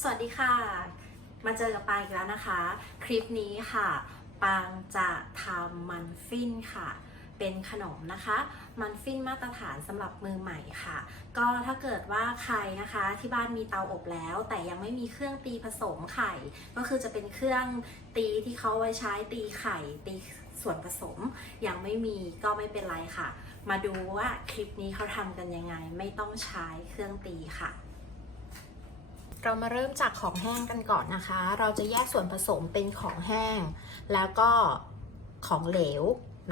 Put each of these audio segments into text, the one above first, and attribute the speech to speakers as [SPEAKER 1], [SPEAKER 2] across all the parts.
[SPEAKER 1] สวัสดีค่ะ มาเจอกับปางอีกแล้วนะคะ คลิปนี้ค่ะ ปางจะทำมันฟินค่ะ เป็นขนมนะคะ มันฟินมาตรฐานสำหรับมือใหม่ค่ะ ก็ถ้าเกิดว่าใครนะคะที่บ้านมีเตาอบแล้ว แต่ยังไม่มีเครื่องตีผสมไข่ ก็คือจะเป็นเครื่องตีที่เขาไว้ใช้ตีไข่ตีส่วนผสมยังไม่มีก็ไม่เป็นไรค่ะ มาดูว่าคลิปนี้เขาทำกันยังไง ไม่ต้องใช้เครื่องตีค่ะ
[SPEAKER 2] เรามาเริ่มจากของแห้งกันก่อนนะคะ เราจะแยกส่วนผสมเป็นของแห้ง แล้วก็ของเหลว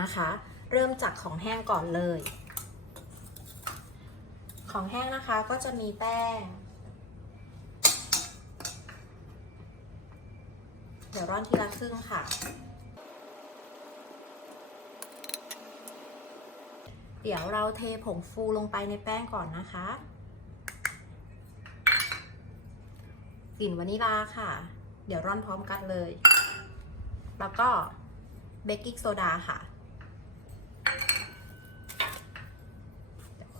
[SPEAKER 2] นะคะ เริ่มจากของแห้งก่อนเลย ของแห้งนะคะก็จะมีแป้ง เดี๋ยวร่อนทีละครึ่งค่ะ เดี๋ยวเราเทผงฟูลงไปในแป้งก่อนนะคะ กลิ่นวานิลาค่ะ เดี๋ยวร่อนพร้อมกันเลย แล้วก็เบกกิ้งโซดาค่ะ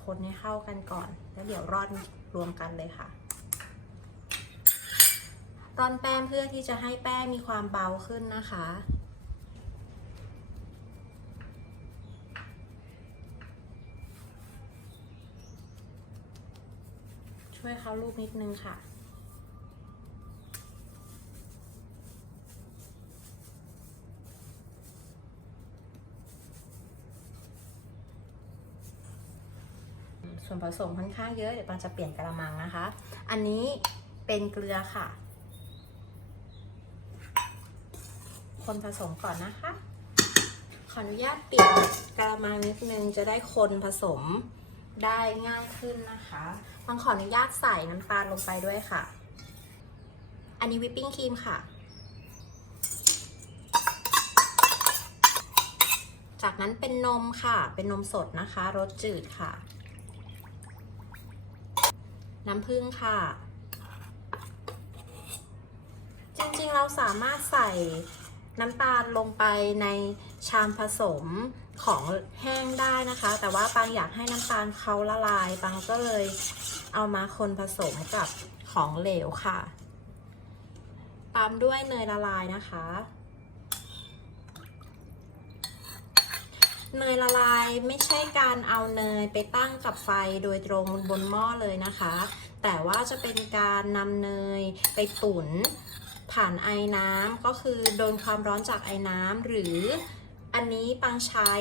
[SPEAKER 2] คนให้เข้ากันก่อน แล้วเดี๋ยวร่อนรวมกันเลยค่ะ ร่อนแป้งเพื่อที่จะให้แป้งมีความเบาขึ้นนะคะช่วยเขาลูกนิดนึงค่ะ ส่วนผสมค่อนข้างเยอะ เดี๋ยวปานจะเปลี่ยนกระมังนะคะ อันนี้เป็นเกลือค่ะ คนผสมก่อนนะคะ ขออนุญาตเปลี่ยนกระมังนิดนึงจะได้คนผสมได้ง่ายขึ้นนะคะบางขออนุญาตใส่น้ำตาลลงไปด้วยค่ะ อันนี้วิปปิ้งครีมค่ะ จากนั้นเป็นนมค่ะ เป็นนมสดนะคะ รสจืดค่ะ น้ำผึ้งค่ะ จริงๆเราสามารถใส่น้ำตาลลงไปในชามผสมของแห้งได้นะคะ แต่ว่าปางอยากให้น้ำตาลเขาละลายปางก็เลยเอามาคนผสมกับของเหลวค่ะ ตามด้วยเนยละลายนะคะ เนยละลายไม่ใช่การเอาเนยไปตั้งกับไฟโดยตรงบนหม้อเลยนะคะ แต่ว่าจะเป็นการนำเนยไปตุ๋นผ่านไอ้น้ำก็คือโดนความร้อนจากไอ้น้ำหรืออันนี้ปังใช้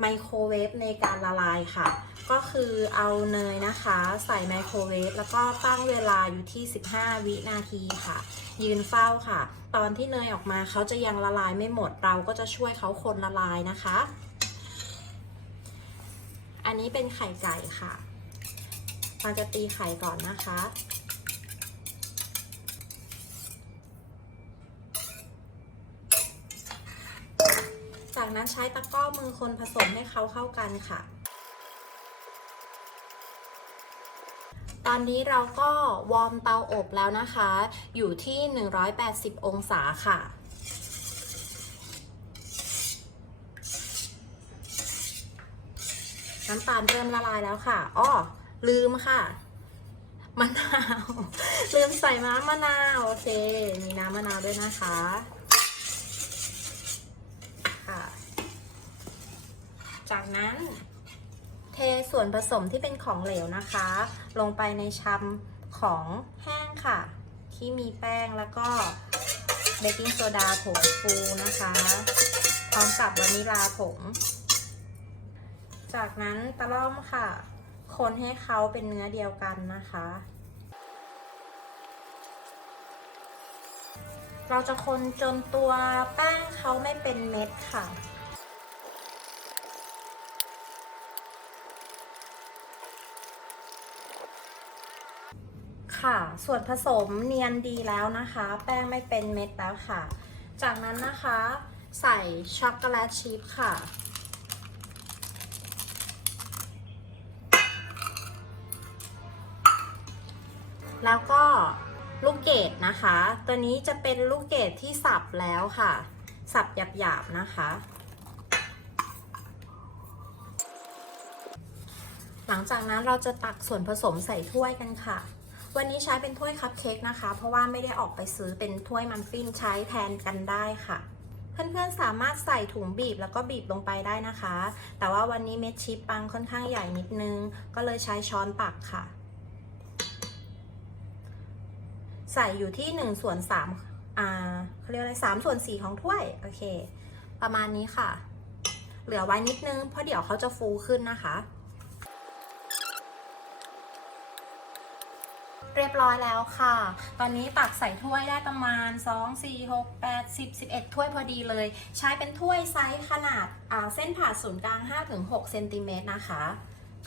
[SPEAKER 2] ไมโครเวฟในการละลายค่ะ ก็คือเอาเนยนะคะ ใส่ไมโครเวฟแล้วก็ตั้งเวลาอยู่ที่ 15 วินาทีค่ะ ยืนเฝ้าค่ะ ตอนที่เนยออกมาเขาจะยังละลายไม่หมดเราก็จะช่วยเขาคนละลายนะคะ อันนี้เป็นไข่ไก่ค่ะปาจะตีไข่ก่อนนะคะ จากนั้นใช้ตะกร้อมือคนผสมให้เขาเข้ากันค่ะ ตอนนี้เราก็วอร์มเตาอบแล้วนะคะ อยู่ที่ 180 องศาค่ะ น้ำตาลเริ่มละลายแล้วค่ะอ้อลืมค่ะมะนาวลืมใส่น้ำมะนาวโอเค มีน้ำมะนาวด้วยนะคะค่ะ จากนั้น เทส่วนผสมที่เป็นของเหลวนะคะ ลงไปในชามของแห้งค่ะ ที่มีแป้งแล้วก็เบกกิ้งโซดาผงฟูนะคะ พร้อมกับวานิลาผง จากนั้นตะล่อมค่ะ คนให้เขาเป็นเนื้อเดียวกันนะคะ เราจะคนจนตัวแป้งเขาไม่เป็นเม็ดค่ะค่ะ ส่วนผสมเนียนดีแล้วนะคะ แป้งไม่เป็นเม็ดแล้วค่ะ จากนั้นนะคะ ใส่ช็อกโกแลตชีสค่ะ แล้วก็ลูกเกดนะคะ ตัวนี้จะเป็นลูกเกดที่สับแล้วค่ะ สับหยาบๆนะคะ หลังจากนั้นเราจะตักส่วนผสมใส่ถ้วยกันค่ะ วันนี้ใช้เป็นถ้วยคัพเค้กนะคะ เพราะว่าไม่ได้ออกไปซื้อเป็นถ้วยมันฟินใช้แทนกันได้ค่ะเพื่อนๆ สามารถใส่ถุงบีบแล้วก็บีบลงไปได้นะคะ แต่ว่าวันนี้เม็ดชีสปังค่อนข้างใหญ่นิดนึง ก็เลยใช้ช้อนตักค่ะ ใส่อยู่ที่1ส่วน3อ่าเขาเรียกอะไร3ส่วน 4 ของถ้วย โอเค ประมาณนี้ค่ะ เหลือไว้นิดนึง เพราะเดี๋ยวเขาจะฟูขึ้นนะคะ เรียบร้อยแล้วค่ะ ตอนนี้ตักใส่ถ้วยได้ประมาณ 2 4 6 8 10 11 ถ้วยพอดีเลย ใช้เป็นถ้วยไซส์ขนาดเส้นผ่าศูนย์กลาง 5-6เซนติเมตรนะคะ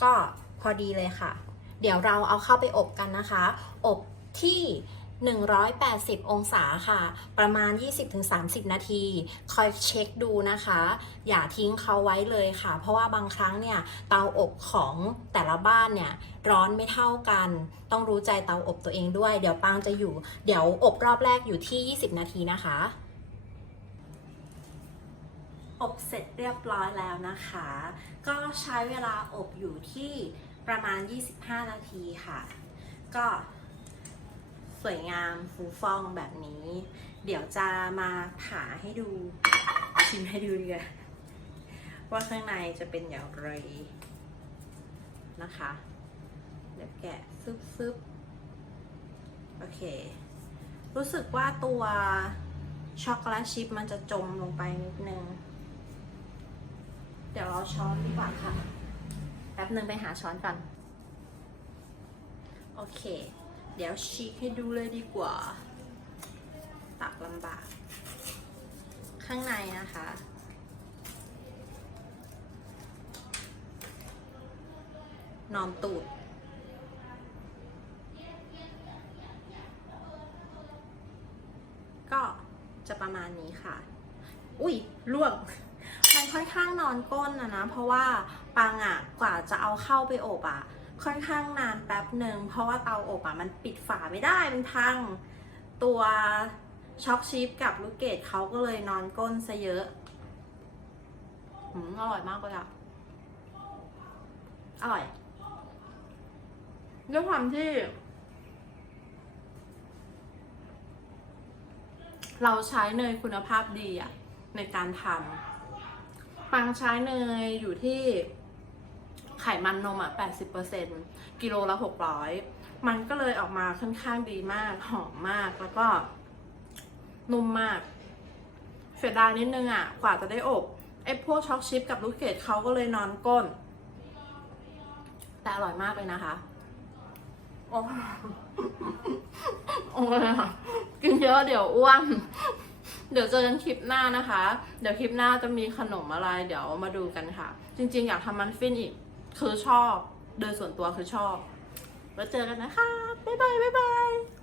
[SPEAKER 2] ก็พอดีเลยค่ะ เดี๋ยวเราเอาเข้าไปอบกันนะคะ อบที่ 180 องศาค่ะ ประมาณ 20-30 นาที คอยเช็คดูนะคะ อย่าทิ้งเขาไว้เลยค่ะ เพราะว่าบางครั้งเนี่ยเตาอบของแต่ละบ้านเนี่ยร้อนไม่เท่ากัน ต้องรู้ใจเตาอบตัวเองด้วย เดี๋ยวปังจะอยู่ เดี๋ยวอบรอบแรกอยู่ที่ 20 นาทีนะคะ
[SPEAKER 1] อบเสร็จเรียบร้อยแล้วนะคะ ก็ใช้เวลาอบอยู่ที่ประมาณ 25 นาทีค่ะ ก็ วยงามฟูฟ่องแบบนี้ เดี๋ยวจะมาผ่าให้ดูชิมให้ดูดีกว่าว่าข้างในจะเป็นอย่างไรนะคะ เดี๋ยวแกะซึบซึบโอเค รู้สึกว่าตัวช็อกโกแลตชิพมันจะจมลงไปนิดนึง เดี๋ยวเราช้อนดีกว่าค่ะ แป๊บหนึ่งไปหาช้อนก่อน โอเค เดี๋ยวชีกให้ดูเลยดีกว่า ตักลำบาก ข้างในนะคะ นอนตูดก็จะประมาณนี้ค่ะ อุ้ยล่วง มันค่อนข้างนอนก้นนะนะ เพราะว่าปังอะกว่าจะเอาเข้าไปอบอะ ค่อนข้างนานแป๊บหนึ่งเพราะว่าเตาอบอะมันปิดฝาไม่ได้มันพังตัวช็อกชิปกับลูกเกดเขาก็เลยนอนก้นซะเยอะหืมอร่อยมากเลยอะอร่อยด้วยความที่ เราใช้เนยคุณภาพดีอะในการทำปังใช้เนยอยู่ที่ ไขมันนมอะ 80%กิโลละ 600 มันก็เลยออกมาค่อนข้างดีมาก หอมมาก แล้วก็นุ่มมาก เสียดายนิดนึงอะ กว่าจะได้อบ ไอ้พวกช็อกชิปกับลูกเกดเขาก็เลยนอนก้น แต่อร่อยมากเลยนะคะ โอ้โอ้กินเยอะเดี๋ยวอ้วนเดี๋ยวเจอกันคลิปหน้านะคะ เดี๋ยวคลิปหน้าจะมีขนมอะไร เดี๋ยวมาดูกันค่ะ จริงๆ อยากทำมันฟินอีก คือชอบ โดยส่วนตัวคือชอบ แล้วเจอกันนะคะ บ๊ายบาย บ๊ายบาย